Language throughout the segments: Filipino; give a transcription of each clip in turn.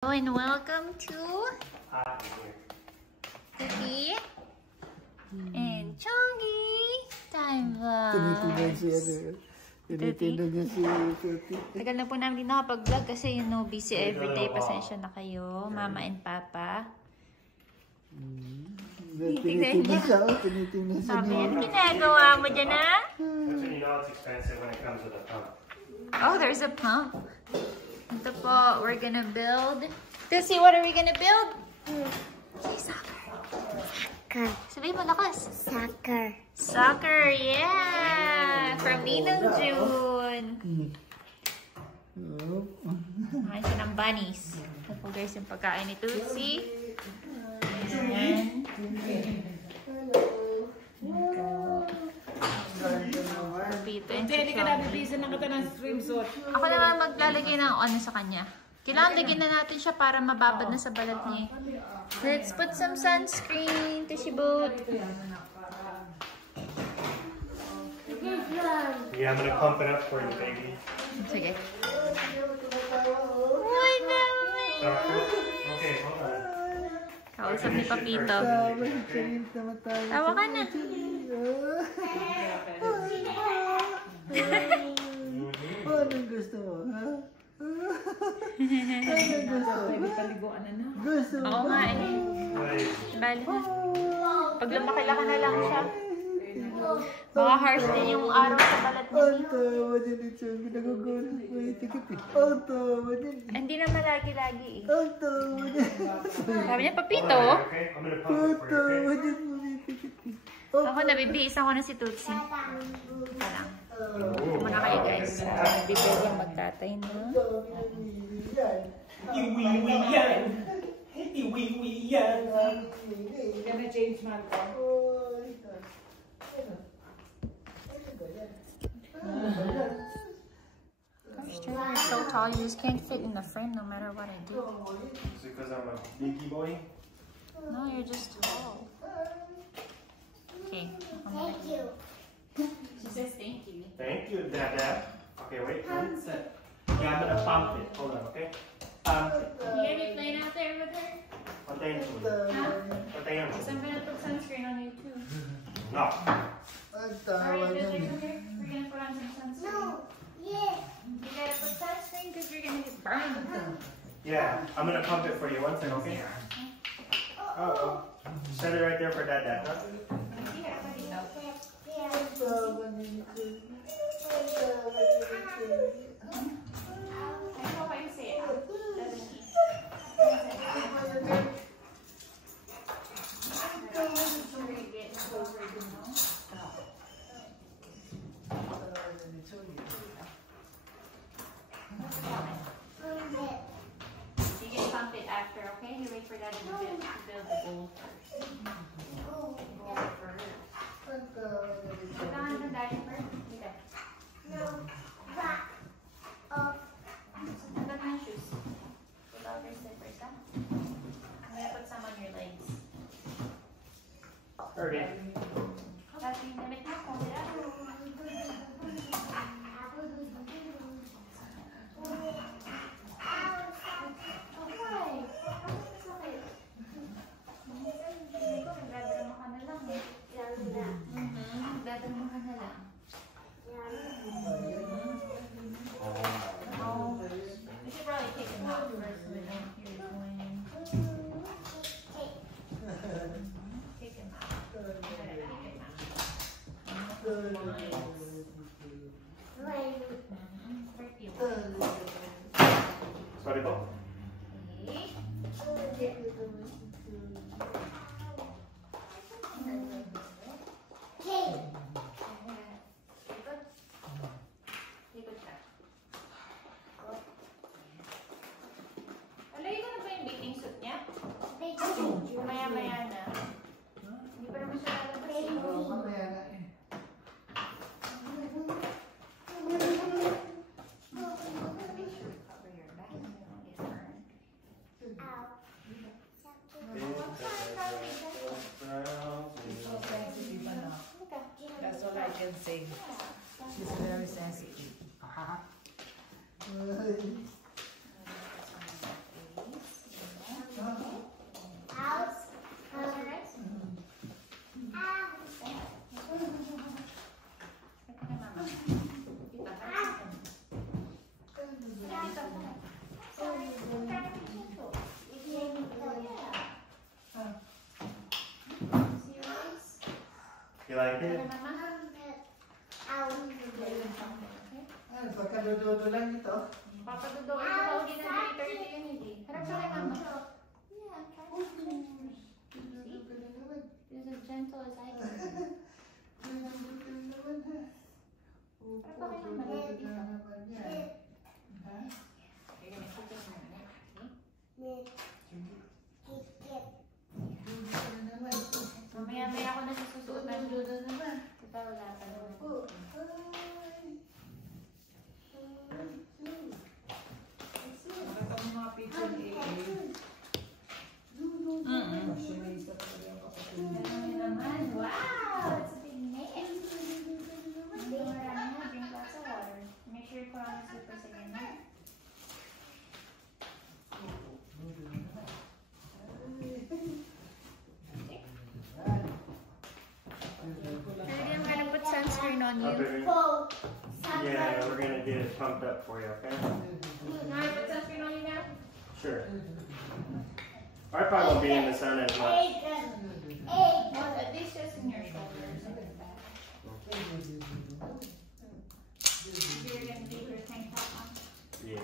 And welcome to Cookie and Chongi Time Vlogs. Tagal na po namin din nakapag-vlog kasi busy everyday. Pasensya na kayo, Mama and Papa. Tignan niya. Sabi yan, ginagawa mo dyan ah? Oh, there's a pump. Ito po, we're gonna build. Let's see, what are we gonna build? Say soccer. Soccer. Sabihin mo lakas. Soccer. Soccer, yeah! From Ninong June. Ayun siya ng bunnies. Ito po guys yung pagkain ni Tutsi. Ayan. Hindi ka nabibisan ng kata ng swimsuit. Ako naman maglalagay ng ano sa kanya. Kailangan lagyan na natin siya para mababad na sa balat niya. Let's put some sunscreen to Shibut. Yeah, I'm gonna pump it up for you, baby. Sige. Uy, naman! Okay, hold on. Kausap ni Papito. Tawa ka na. Anong gusto mo, ha? Anong gusto mo? Gusto mo? Oo nga eh. Bali na. Pag lumaki-laki na lang siya. Baka harsh din yung araw sa balat niya. Ang tawa niya ni Chong. Nagugulong ko yung tikit eh. Ang tawa niya. Hindi naman lagi-lagi eh. Ang tawa niya. Sabi niya, Papito. Ang tawa niya po yung tikit eh. Ako, nabibihisan ko na si Tutsi. Ito lang. Ito muna kayo guys. Hindi pwedeng magtatay no? Iwi-wi yan! Iwi-wi yan! Gonna change man ko. Gosh, you're so tall. You just can't fit in the frame no matter what I do. Is it because I'm a biggie boy? No, you're just tall. Okay. Thank you. She says thank you. Thank you, Dad. Okay, wait. One sec. Yeah, I'm gonna pump it. Hold on, okay? Pump it. You gonna be playing out there with her? Patayin mo. Patayin mo. Because I'm gonna put sunscreen on you too. No. Ang tawa Alright, niya. come here. We're gonna put on some sunscreen. No. Yes. You gotta put sunscreen because you're gonna get burned. Yeah, I'm gonna pump it for you. One sec, okay? Uh-oh. Set it right there for Dad. Huh? Here, Papito. Ang tawa niya ni Chong. Ang tawa niya ni Chong. I know why you say it. Doesn't he? Getting closer, you know? You can pump it after, okay? You wait for that to build the bowl first. Bowl first. Ang tawa niya ni Chong. Kailangan ng diaper? Dito. No. Back. Up. Tanggal mo yung shoes. Put out your slippers, ha? I'm gonna put some on your legs. Okay. Tapos yung damit mo, kung sila. Nagdadalama ka na lang eh. Nagdadalama ka na lang. Oh, we should probably take him out first so we don't hear it going. Take him out. Gotta take him out. Where do you want? Sorry po. Okay. Ikot. Ikot ka. Alay ko na ba yung bathing suit niya? Maya-maya na. Hindi pa naman siya lalabas. Oo, mamaya na eh. Make sure to cover your back so you don't get burned. That's all I can say. She's very sensitive. Ay. See your face? You like it? Mama? Okay? Ano, pagkadodo lang ito. Papadudoin ko daw din ng 3:30 yun hindi. Harap sa kay mama. Yeah, I'm trying to see. You're as gentle as I can. Harap sa kay mama. You're gonna put this in there. See? Mamaya-maya ako na sususutan. Diba wala pa naman. Nakita mo mga picture ni AA. Passionista talaga yung kapatid niya. Marami naman. Wow! That's a big name. Hindi marami na. Drink lots of water. Make sure you put on the slippers again. Huh? Daddy, I'm gonna put sunscreen on you. Yeah, we're gonna get it pumped up for you, okay? You want to put sunscreen on you now? Sure. I probably won't be in the sun as much. Well, at least just in your shoulders and your back. You're gonna leave your tank top on. Yeah.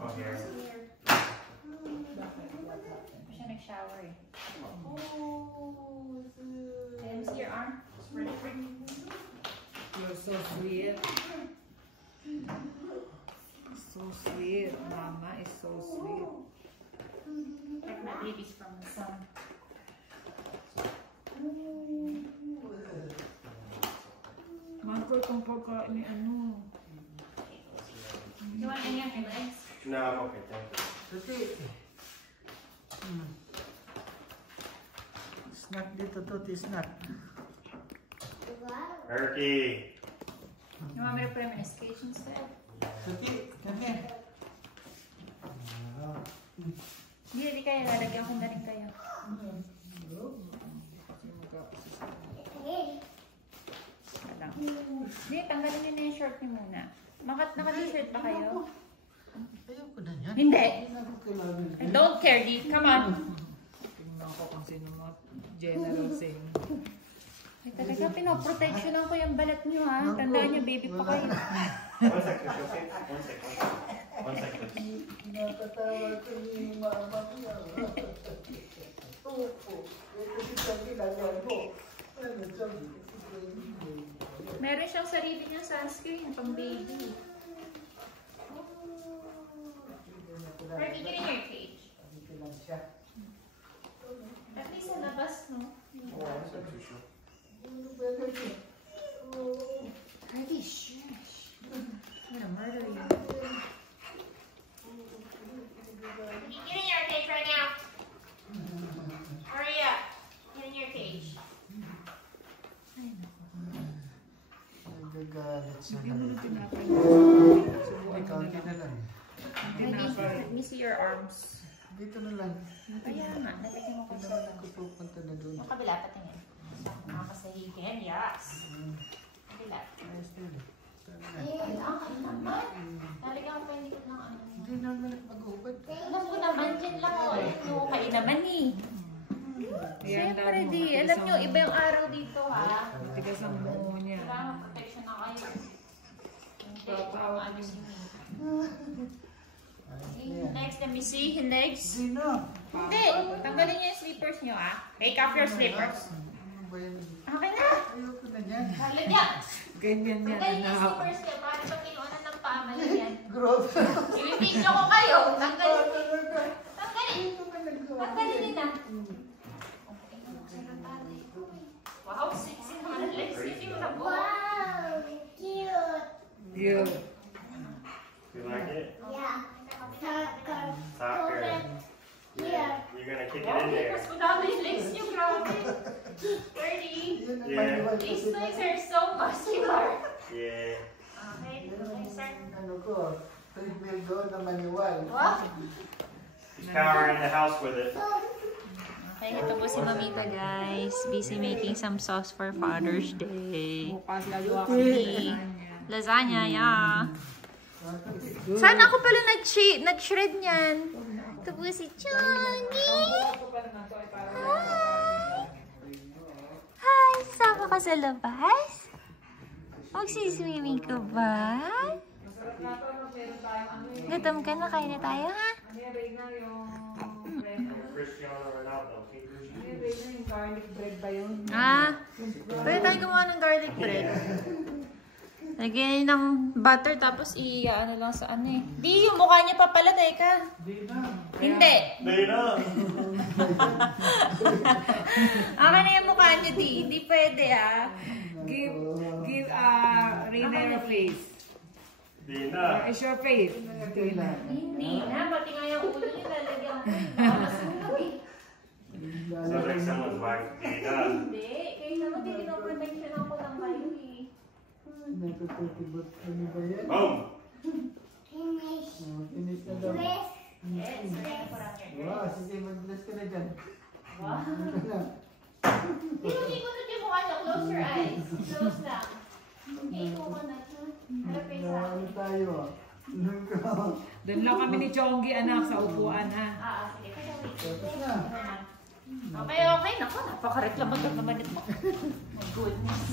Oh, here. Siya nag-shower eh. Let me see your arm. Spread it free. You're so sweet. So sweet. Mama is so sweet. Like my babies from the sun. Mango itong pagkain ni ano. Do you want any of your legs? No, I'm okay, thank you. Tuti. Snack dito, Tuti, snack. Turkey. You want me to put him in a cage instead? Tuti, come here. Hindi, di kaya. Lalagyan ko na rin kayo. Hindi, tanggalin niyo na yung short niyo muna. Naka-t-shirt ba kayo? Ayoko na yan. Hindi. Hindi na ako kailangan. I don't care, Dee. Come on. Tingnan ko kung sino mga general sing. Ay, talaga, pinoprotectionan ko yung balat niyo, ha? Tandaan niyo, baby pa kayo. 1 second, okay? 1 second. 1 second. Nakatawa ko ni mama ko. Opo. Ito si Sabi, lagyan mo. Ano, Sabi? Meron siyang sarili niyang sunscreen pang baby. Fergie, get in your cage. Dito lang siya. At least sa labas, no? Ano ba yun? Fergie, shush. I'm gonna murder you. Fergie, get in your cage right now. Hurry up. Get in your cage. Nagagalit siya Hindi na. mo na tinapay. Ikaw, hindi na lang. Tinapay. Let me see your arms. Dito na lang. Kaya nga, nalagyan mo ko Hindi sa naman ako pupunta na doon. yung kabila patingin. Nakakasahigin, yes. Kabila. Ayos din. Kailangan naman. Talagang pa hindi ko ng ano. Hindi naman mag-ubad. Alam ko naman, dyan lang ako. Ano, kayo naman eh. Ayan, Siyempre, dad mo, di. matigas Alam nyo, ang- iba yung araw dito, ha? Matigas ang buo niya. Kailangan protection na kayo. Hindi, Papawag ano yung- si me. Ayos Okay, na yan. next, let me see. Yung legs. Hindi na. Hindi, tanggalin nyo yung slippers nyo, ha? Take off your slippers. Ano ba yan? Okay na. Ayoko na yan. Halagyan. Ganyan yan, Tanggalin yung anak. slippers nyo para pag kinuunan ng paa, yan. Gross. I-video ko kayo. Tanggalin. Talaga. Tanggalin. Hindi naman nagawa. Tanggalin nyo na. Okay, sarap ate. Wow, sexy naman ang legs niyo. Hindi mo na buo. Yun. You like it? Soccer. Soccer. Here. You're gonna kick it Wow, in there. mas madami yung legs niyo. Grabe. 30. Yan ang Yeah. manual These kasi legs are so muscular. Yeah. Okay, yan okay, ang sir. ano ko. Treadmill doon na manual. Wow. He's powering the house with it. Ay, ito po si Mamita, guys. Busy making some sauce for Father's Day. Bukas gagawa ko Hey, lasagna, yeah. Sana ako pala nag-shred niyan. Ito po si Chongi. Hi, sama ka sa labas? Magsiswimming ka ba? Gutom ka na, kain na tayo, ha? Cristiano Ronaldo. Okay, yung garlic bread ba yun? Ah, pwede tayo gumawa ng garlic bread. Lagyan ng butter tapos ano lang sa ano eh. Di, yung mukha niya pa pala, teka. Hindi. Dana. Aka na yung mukha niya, di. Hindi pwede, ah. Give Rina your face. Dana. It's your face. Hindi na, pati nga yung ulo niya lalagyan ko. Masunog eh. So like someone's wife. Dana. Hindi, kayo naman din pinoprotection ako lang kayo eh. Nakapagtibot ano ba yan? Boom. Finish. Finish na daw. Yes. Yes, kaya ko lang. Wow, sige, mag-bless ka na dyan. Wow. Ano ka na? Hindi mo ikunod yung mukha niya. Close your eyes. Close lang. Hindi ikunod. Harapin sa akin. Ano tayo ah? Ano ka? Doon lang kami ni Chongi, anak, sa upuan, ha? Sige. Pero wait. Tapos na. Okay, okay. Naku, napaka-reklamador naman ito. My goodness.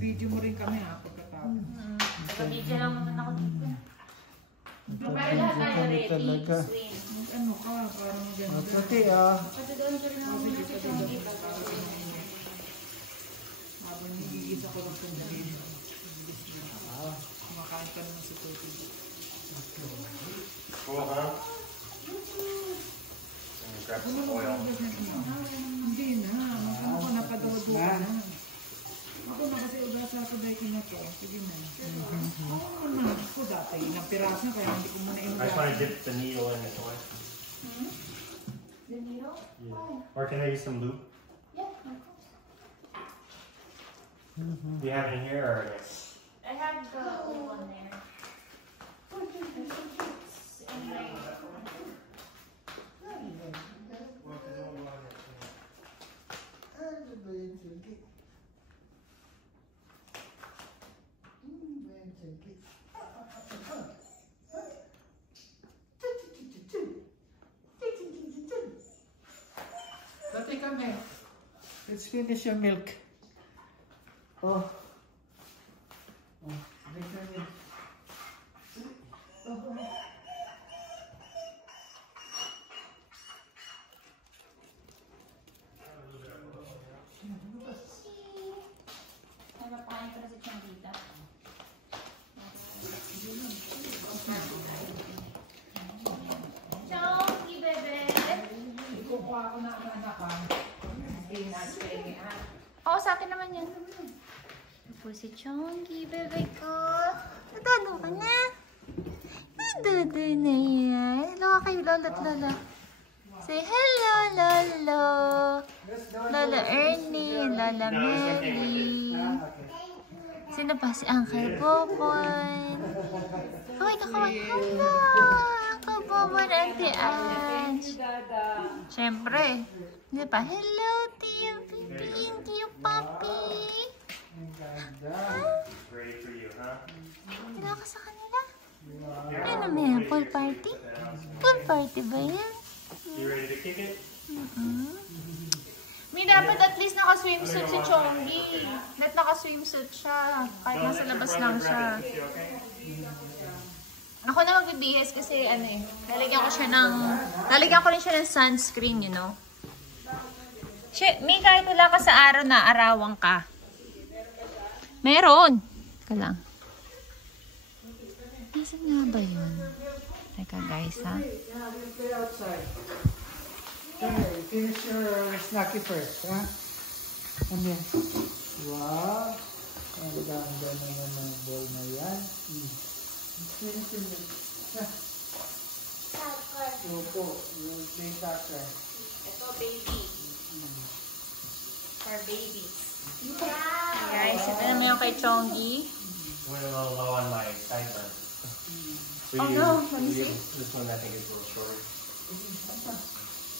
Video mo rin kami, ha, pagkatapos. Nag-video lang naman ako dito. Pero lahat tayo ready. Talaga. Swim. Ano ka, parang maganda. Pati ah. Kasi doon ko rin ako muna sa Chongi. Habang nagigisa ko lang kung dali. Kumakain ka naman sa tote. Cool, huh? Grab some oil. Hindi na. Ano ko, napadawado ka na. Ako na kasi udasa ako dahil kinato. Sige na. Oo naman. Ako dati. Ilang piraso na kaya hindi ko muna I just inudasa. want to dip the needle in this oil. The needle? Yeah. Or can I use some lube? Yeah. Do you have it in here or? I have the old one there. Ano ba yun, Chunky? Ano ba yun, Chunky? Pati kami. Let's finish your milk. Oh. Oh, drink your milk. Ay, mapakain ko na si Changita. Chongi, bebe! Kukuha ako na ang anak ka. Hindi na sige, ha? Oo, sa akin naman yan. Ito po si Chongi, bebe ko. Nadalo ka na. Nadalo na yan. Hello ka kayo, lolo at lola. Say hello, lolo. Lola Ernie, Lola Mary. Sino pa? Si Uncle Bobon. Kaway ka, kaway. Hello, Uncle Bobon, Auntie Ange. Siyempre. Hindi pa? Hello, Tio Pipi, Tio Papi. Ready for you, huh? Hello ka sa kanila? Ano mo yan? Pool party? Pool party ba yan? You ready to kick it? May dapat at least naka-swimsuit si Chongi. That naka-swimsuit siya. Kahit nasa labas lang siya. Ako na magbibihis kasi ano eh. Lalagyan ko rin siya ng sunscreen, you know. May kahit wala ka sa araw na arawan ka. Meron. Teka lang. Nasaan nga ba yun? Teka guys ha. Play outside. Okay, finish your snacky first, ha? Ano yan? Wow! Ang ganda naman ng ball na yan. Finish your milk. Ha? Opo, yung play soccer. Ito baby. For babies. Guys, ito naman yung kay Chongi. Went a little low on my sideburn. So Oh, no. Let me see. This one I think is a little short.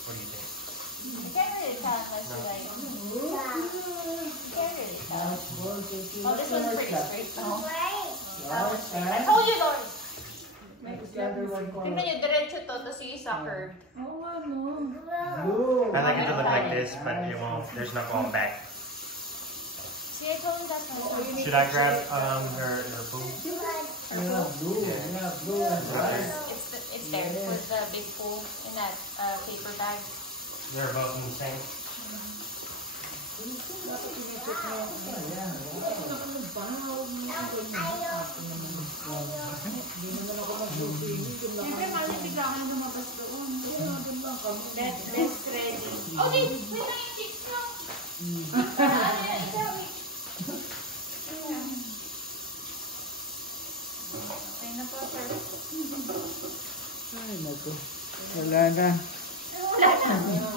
What do you think? can't really tell unless you like. You can't really tell. Oh, this one's pretty straight. Oh. That one's straight. I told you, Lord. Tingnan nyo, diretso to, tapos yung isa curved. Oo, ano. Blue. I like it to look like this, but it won't. There's no going back. See, I told you that's one. Should I grab her food? Yeah, blue. Yeah, blue and white. It's there with the big pool in that paper bag. They're both in the same. Dapat tinicheck mo. Yeah, Hindi naman ako mag-swimming. Siyempre, maling bigla ka na lumabas doon. Kasi nandun lang kami. Let's ready. Oh, wait lang yung chicks nyo. Okay na po, sir. Ay, naku. Wala na.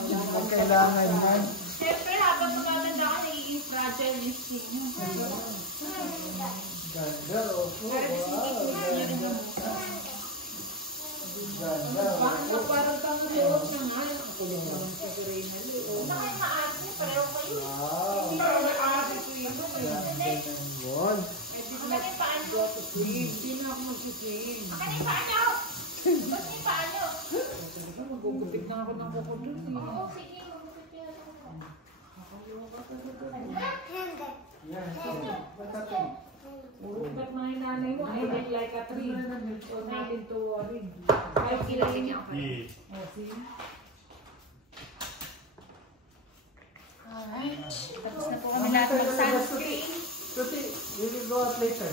Ang kailangan yan. Siyempre, habang magaganda ka, nagiging fragile yung skin nyo. Ganda, opo. Wow, ganda. Ganda, opo. Parang pang-liot na nga. Ako yung sa Karina. Bakit maarte? Pareho kayo. Wow. Hindi ka mag-aari ko yun. Ganda ng wall. Akan yung paa nyo. Hindi na ako mag-swim. Akan yung paa nyo. Ba't yung paa nyo? Magugupit na ako ng kuko doon. Oo, sige. Magupit nyo. Yes. What happened? Ba't mga nanay mo, I didn't like a tree. Huwag natin to worry. Kahit kilagin niya ako. Yeah. Oh, see? Alright. Tapos na po kami lahat mag-sunscreen. Tuti, we will go out later.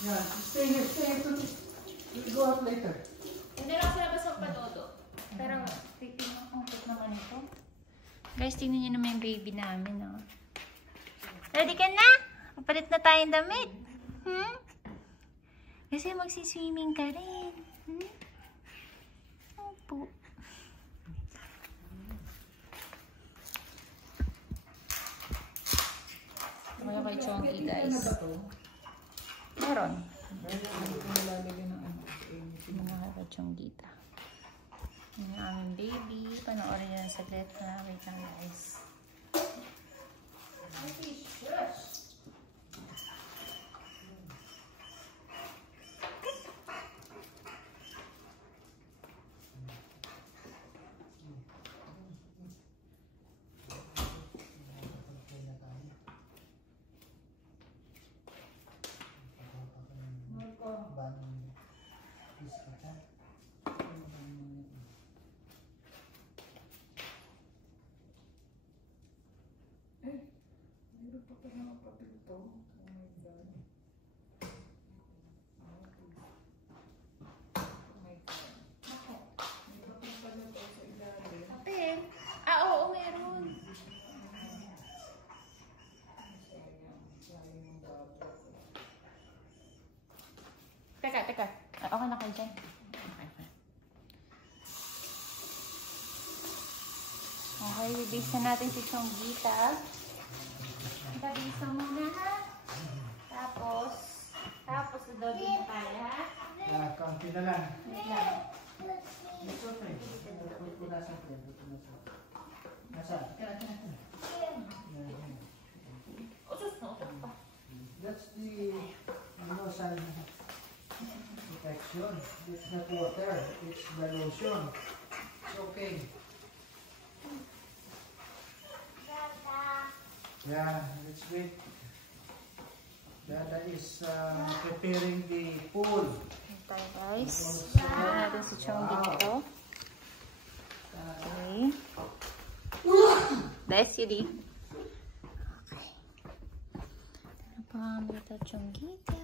Yeah, stay here, Tuti. We will go out later. Hindi lang sa labas ang patodo. Pero, titignan ang cute naman ito. Guys, tingnan nyo naman yung baby namin, oh. Ready ka na? Kapalit na tayong damit. Hmm? Kasi magsiswimming ka rin. Hmm? Opo. Wala kay Chonky, guys. Meron. Mga kay Chonggita. Yung aming baby. Panoorin nyo ng saglit na. Wait lang, guys. Oo, meron. Teka. Okay na kayo dyan. Okay, bibisa natin si Chonggita. Kabisa muna, ha? Tapos dodo na tayo, ha? Yeah, kaunti na lang. Wait lang. It's okay. Nasaan? Usos pa. That's the sun protection. It's not water. It's the lotion. It's okay. Yeah, that's great. That is preparing the pool. Tayo, guys. Tignan natin si Chongy dito. Okay. Bless you, Di. Okay. Ano pa ang dito, Chonggita?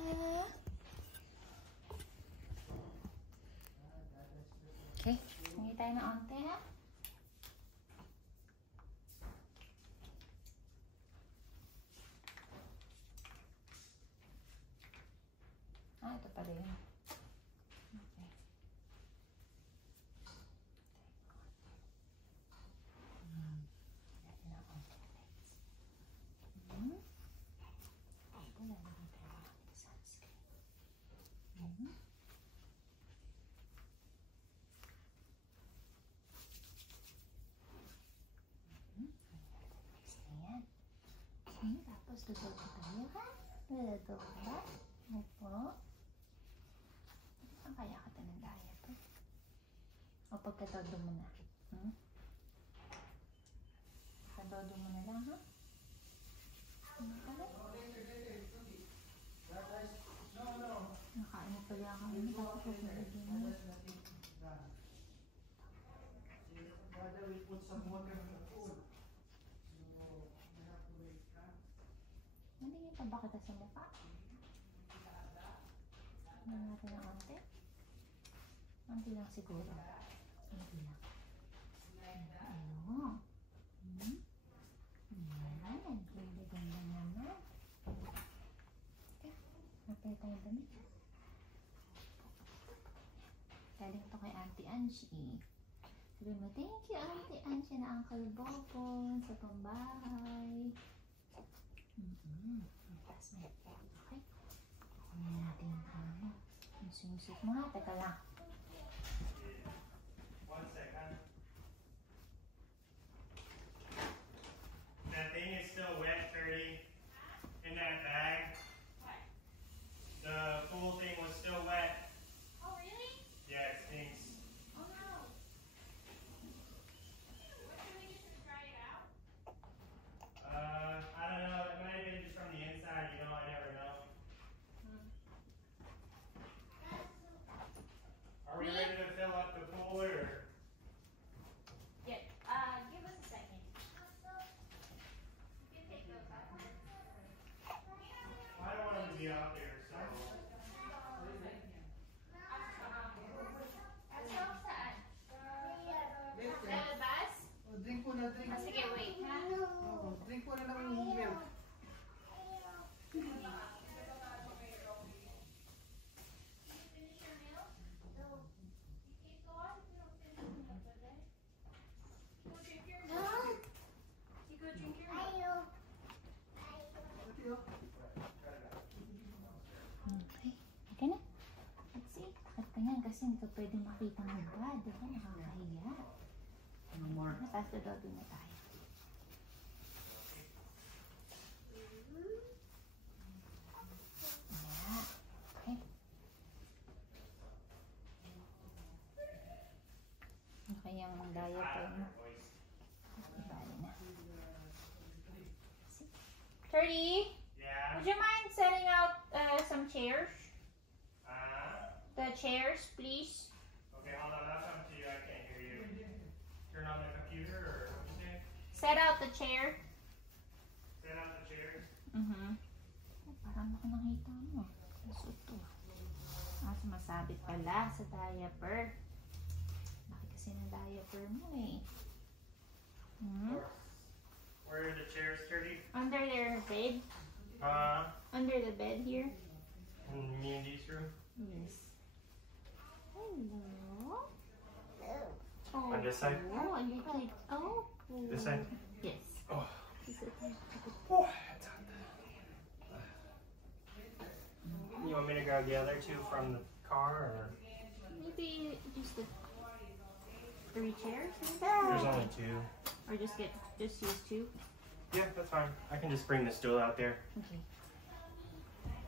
Okay. Hindi tayo na onte, ha? Ito pala yun. Okay. Tapos tututo tayo ha? Tututo ba? Opo. Saan kaya ka ng diaper? O pagkatodo mo na? Pagkatodo mo na lang ha? Nakaano pala ako yun. Tapos pagkatodo mo. We put some water in the food. Nalingin pa ba kita sa mukha? Tignan natin ng konti. Konti lang siguro. Konti lang. Ano? Ayan. Ganda naman. Okay. Napay tayo damit. Galing to kay Auntie Angie. Sabi mo, thank you Auntie Angie na Uncle Bobon sa pambahay. Taas na. Okay. Kunin natin yung ano. Yung sinusit mo ha. Teka lang. 1 second. That thing is still wet, Curdy. In that bag. The pool thing was still wet. Oh, really? Yeah, it stinks. Oh, no. What should we do to dry it out? I don't know. It might have been just from the inside. You know, I never know. Are we ready to fill up the pool or? Yeah. Give us a second. You can take those out. I don't want them to be out there, so. Saan? Milk, Sa labas? oh, drink mo na, drink. Sige, wait ha. Oh, drink mo na lang yung milk. Okay. Okay na. Let's see. At ganyan kasi hindi ka pwede makita ng bad. Diba? Nakakahiya. No more. Tapos dodo na tayo. Yeah. Okay. Okay yung diaper mo. Ibali na. Curdy, Yeah. would you mind setting out some chairs? Uh, The chairs, please. okay, hold on. That's up to you. I can't hear you. Turn on the computer or what you say? Set out the chair. Set out the chairs. Parang ako nakita mo. Lusot to. Sumasabit pala sa diaper. Laki kasi ng diaper mo eh. Where are the chairs, Curdy? Under their bed. Under the bed here. In me and Dee's room. Yes. Hello. Oh, On this side? Oh, a little. Oh. This side? Yes. Oh. Is it? Oh, it's hot. You want me to grab the other two from the car, or? Maybe just the 3 chairs? There's only 2. Or just use 2? Yeah, that's fine. I can just bring the stool out there. Okay.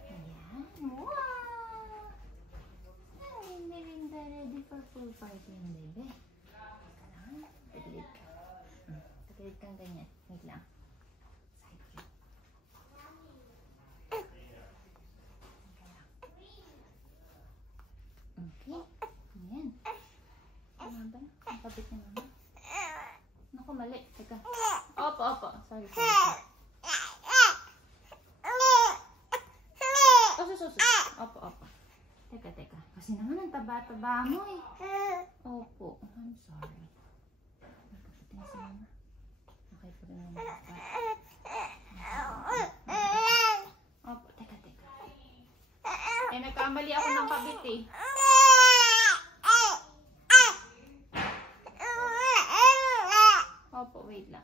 Ayan. Wow! Ay, hindi rin ready for full party ng bebe. Teka lang. Tagilid ka. Tagilid kang ganyan. Wait lang. Side view. Okay. Ayan. Ano ba? Ang kapit ni mama. Naku, mali. Teka. Opo. Sorry. Susu. Opo. Teka. Kasi naman ang taba-taba mo eh. Opo. I'm sorry. Nagkapitin si mama. Okay po rin naman. Opo, teka. Eh, nagkamali ako ng kabit eh. Opo, wait lang.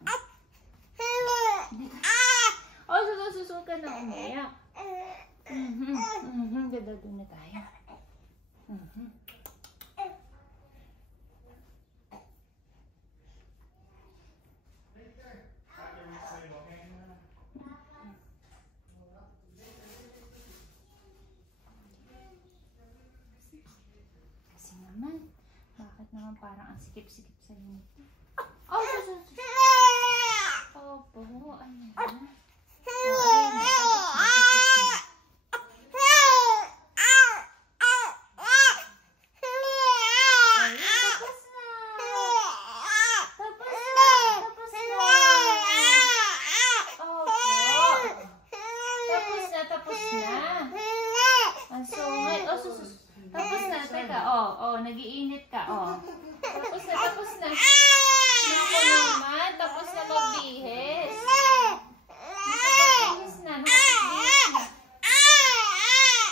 Oh, susunod ka na umiyak. Ganda doon na tayo. Sikip-sikip sa inyo. Oh, sus. Opo, ayan. Nag-iinit ka, oh. Tapos na. Naku naman, tapos na magbihis. Nakapag-bihis na.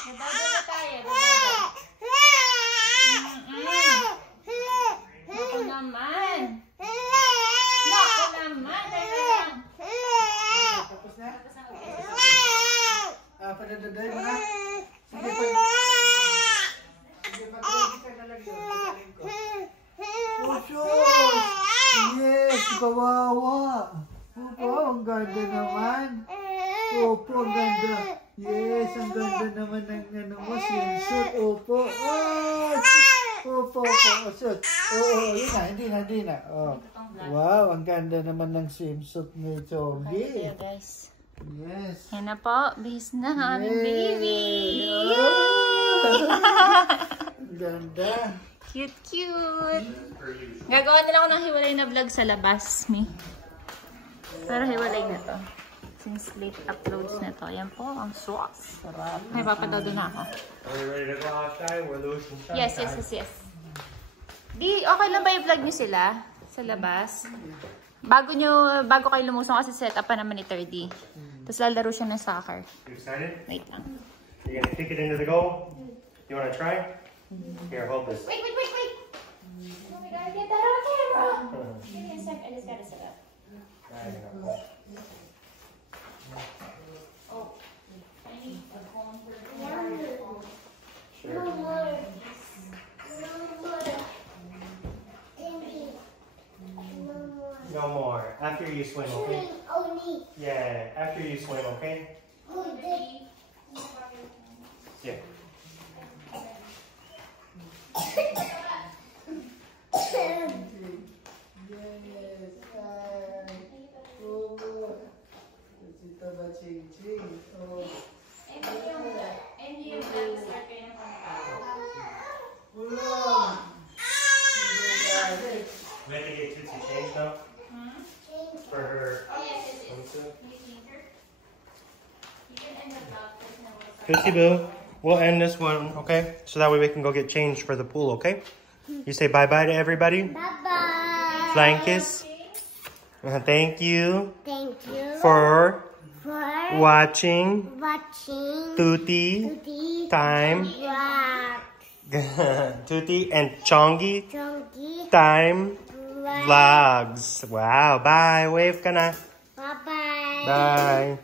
Nadada na tayo, Naku naman. Teka lang. Tapos na? Padadaday mo na? Sige, mag-ready ka na lang yun. Puso! Yes! Kawawa! Opo, ang ganda naman. Opo, ang ganda. Yes, ang ganda naman ng ano mo, swimsuit. Opo. Opo. Suit. Oo, yun na. Hindi na. Oh. Wow, ang ganda naman ng swimsuit ni Chongi. Ayan, guys. Yes. Yan na po. Bihis na ang aming baby. Ang ganda. Cute. Gagawa nila ako ng hiwalay na vlog sa labas, Mi. Pero hiwalay na to. Since late uploads na to. Yan po, ang sauce. Sarap. May papatado na ako. Are we ready to go outside? We're losing some Yes. time. Di, okay lang ba i-vlog nyo sila sa labas? Bago kayo lumusong kasi set up pa naman ni 3D. Tapos lalaro siya ng soccer. You excited? Wait lang. You're gonna kick it into the goal? You wanna try? Here, hold this. Wait! Oh my God, get that on camera! Give me a sec, I just gotta set up. Oh, I need a phone for the camera. Sure. No more. After you swim, okay? Yeah, after you swim, okay? Yeah. We have to get Tootsie changed though? For her swimsuit. Tootsie Boo, we'll end this one, okay? So that way we can go get changed for the pool, okay? You say bye-bye to everybody? Bye-bye. Flying kiss. Thank you Thank you for for watching watching Tuti Time Tuti and Chongi Chongi Time Vlogs. Wow, bye. Wave ka na. Bye-bye. Bye.